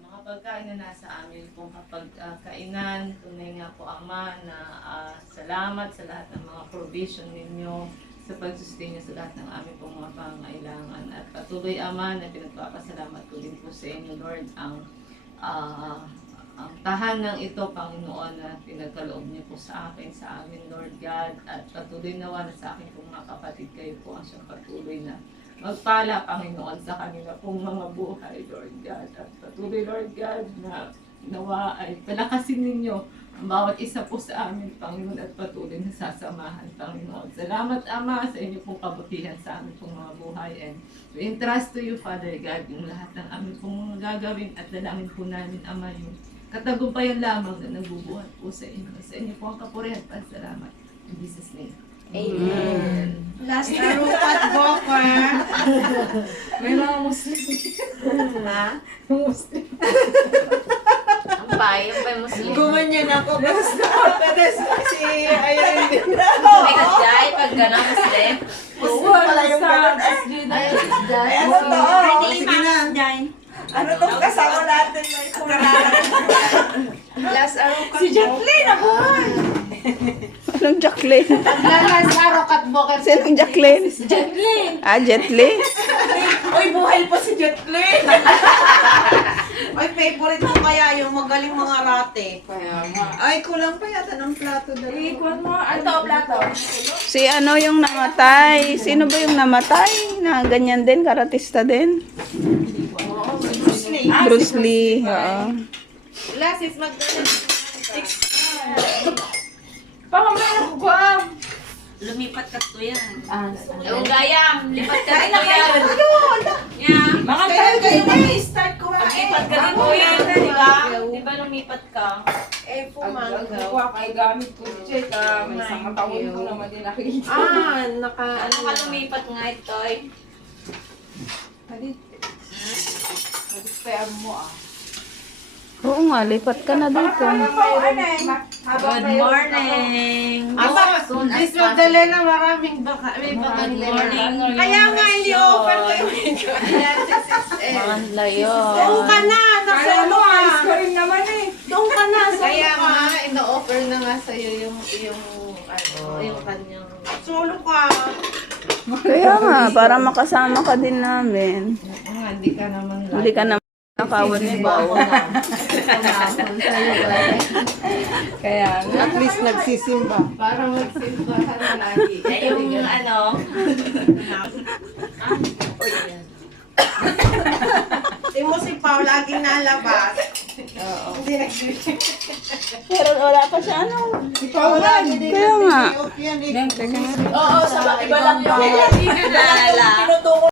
mga pagkain na nasa amin pong kapagkainan. Tunay nga po, Ama, na salamat sa lahat ng mga provision ninyo sa pagsustain niyo sa lahat ng aming pong mga pangailangan. At patuloy, Ama, na pinagpapasalamat ko din po sa inyo, Lord, ang tahanang ito, Panginoon, na pinagkaloob niyo po sa akin, sa amin, Lord God. At patuloy nawa na sa akin pong mga kapatid, kayo po ang siyang patuloy na magpala, Panginoon, sa kanila pong mga buhay, Lord God. At patuloy, Lord God, na nawa ay palakasin ninyo ang bawat isa po sa amin, Panginoon, at patuloy na sasamahan, Panginoon. Salamat, Ama, sa inyo pong kabutihan sa amin pong mga buhay. And we entrust to you, Father God, yung lahat ng amin pong mga gagawin at dalangin po namin, Ama, yung katagumpayan lamang na nagbubuhat po sa inyo. Sa inyo po ang kapurihan. Salamat. In Jesus' name. Amen. Last arupat boker. May mga Muslim. Ha? Muslim. Ang pay Muslim. Gumanyan ako. Basta si Ayan din. May kadyay pag gano'n Muslim. Muslim pala yung ganun. Ay, kadyay. Ano to? Sige na. Ano tong kasama natin? May Last arukat. Si Jacqueline ako. Anong Jacqueline? Last arukat boker. Sinong Jacqueline? Jacqueline. Ah, Jet Li? Uy, buhay pa si Jacqueline. Ay, favorite ko kaya yung magaling mga rate. Kaya nga. Ay, kulang pa yata ng plato dalawa. Ikuan mo. Ito, plato. Si ano yung namatay? Sino ba yung namatay? Na ganyan din, karatista din? Bruce Lee. Oo. Last is Pamamaya ko guam. Lumipat ka to yan. Yung gayam, lipat ka dito yan. Yeah. Mga Kayo na start ko ha. Lipat ka dito yan, di ba? Di ba lumipat ka? Eh, pumanggaw. Kuha kay gamit ko check. May isang taon ko naman din nakikita. Ano Ano ka lumipat nga ito eh? Hadit. Hadit mo ah. Oo nga, lipat ka na dito. Good morning. Miss Magdalena, maraming baka. May baka Good morning. Kaya nga, hindi open kayo. Maganda Doon ka yun. na, nasolo ka. Ko rin naman eh. Doon ka na, Kaya solo ka. nga, ino-offer na nga sa'yo yung kanyang... Solo ka. Kaya nga, para makasama ka din namin. Hindi ka naman Hindi ka na nakawan ni Bao. Kaya nga. At least nagsisimba. Para magsimbahan na lagi. Eh, yung ano, Tingmo si Pao laging nalabas. Hindi nagsisimba. Pero wala pa siya ano. Si Pao lagi din Kaya nga. nag-off yan eh. oo, sa iba lang yung Kaya hindi na Lala. tinutungo